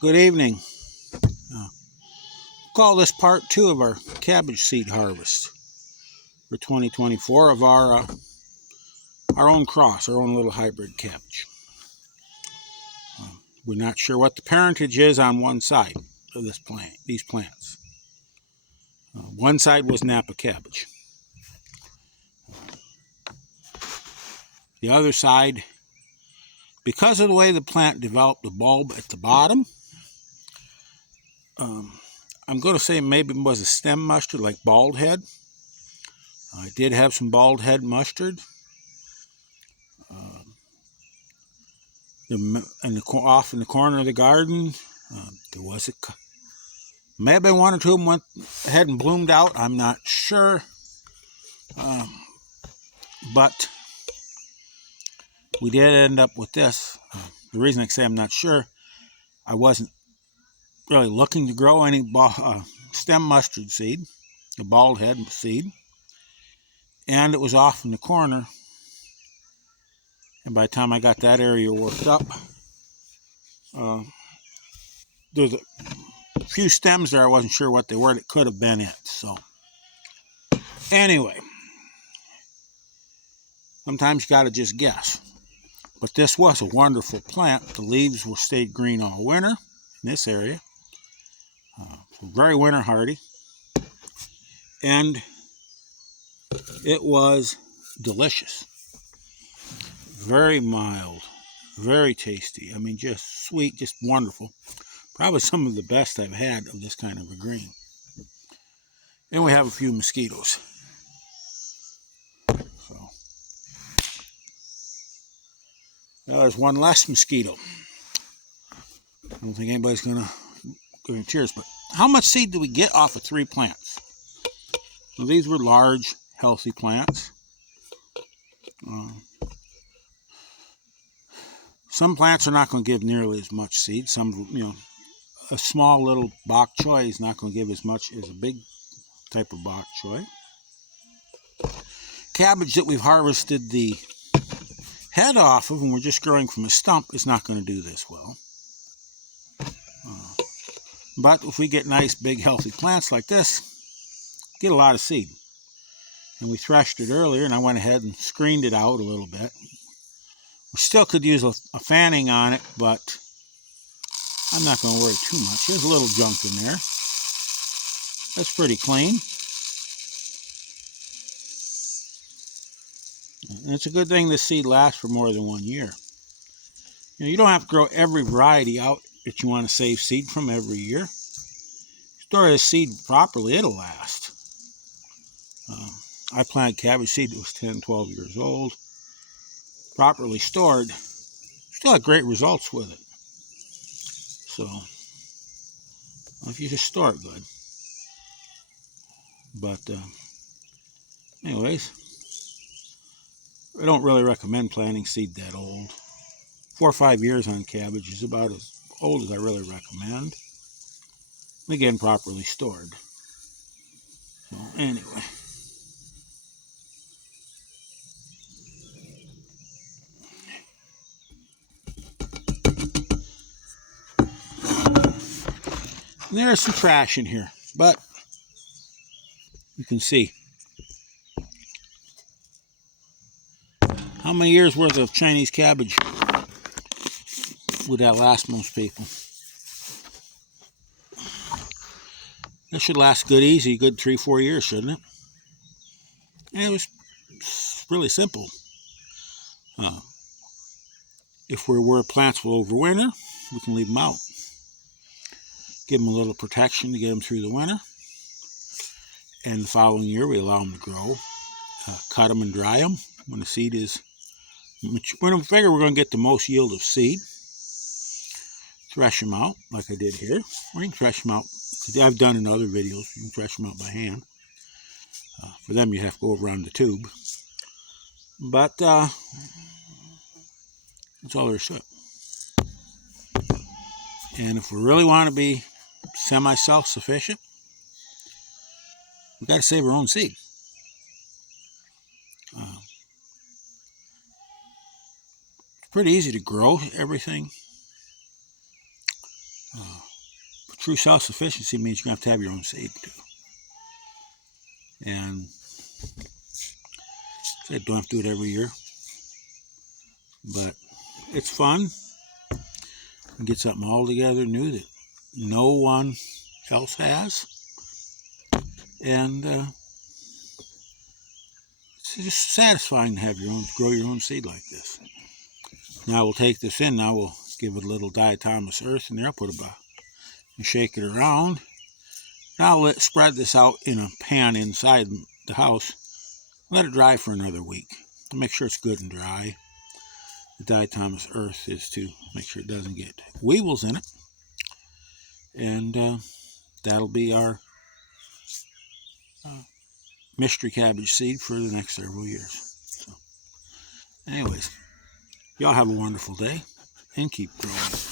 Good evening. Call this part 2 of our cabbage seed harvest for 2024 of our own cross, our own little hybrid cabbage. We're not sure what the parentage is on one side of these plants. One side was nappa cabbage. The other side, because of the way the plant developed the bulb at the bottom, I'm going to say maybe it was a stem mustard, like bald head. I did have some bald head mustard. Off in the corner of the garden, there was may have been one or two of them went ahead and bloomed out. I'm not sure, but we did end up with this. The reason I say I'm not sure, I wasn't really looking to grow any stem mustard seed, a bald head seed, and it was off in the corner. And by the time I got that area worked up, there's a few stems there I wasn't sure what they were. It could have been it. So anyway, sometimes you got to just guess. But this was a wonderful plant. The leaves stayed green all winter in this area. So very winter hardy. And it was delicious. Very mild, very tasty. I mean, just sweet, just wonderful. Probably some of the best I've had of this kind of a green. And we have a few mosquitoes. So now there's one less mosquito. I don't think anybody's gonna go in tears, but how much seed do we get off of 3 plants? Well, these were large, healthy plants. Some plants are not going to give nearly as much seed. Some, a small little bok choy is not going to give as much as a big type of bok choy. Cabbage that we've harvested the head off of and we're just growing from a stump is not going to do this well. But if we get nice, big, healthy plants like this, get a lot of seed. And we threshed it earlier, and I went ahead and screened it out a little bit. We still could use a fanning on it, but I'm not going to worry too much. There's a little junk in there. That's pretty clean. And it's a good thing this seed lasts for more than 1 year. You don't have to grow every variety out that you want to save seed from every year. Store this seed properly, it'll last. I planted cabbage seed that was 10, 12 years old. Properly stored, still had great results with it. So, if you just store it good. But, anyways, I don't really recommend planting seed that old. 4 or 5 years on cabbage is about as old as I really recommend. And again, properly stored. So, anyway. And there's some trash in here, but you can see how many years worth of Chinese cabbage would that last most people. This should last good 3-4 years, shouldn't it? And it was really simple. If we're where plants will overwinter, we can leave them out. Give them a little protection to get them through the winter. And the following year, we allow them to grow. Cut them and dry them when the seed is mature. When we figure we're going to get the most yield of seed, thresh them out like I did here. Or you can thresh them out. I've done in other videos. You can thresh them out by hand. For them, you have to go over on the tube. But that's all there is to it. And if we really want to be semi-self-sufficient, we've got to save our own seed. It's pretty easy to grow everything. True self-sufficiency means you're going to have your own seed too. And I don't have to do it every year, but it's fun. And get something all together new that no one else has. And it's just satisfying to have grow your own seed like this. Now we'll take this in. Now we'll give it a little diatomaceous earth in there. I'll put about and shake it around. Now let's spread this out in a pan inside the house. Let it dry for another week. Make sure it's good and dry. The diatomaceous earth is to make sure it doesn't get weevils in it. And that'll be our mystery cabbage seed for the next several years. So, anyways, y'all have a wonderful day and keep growing.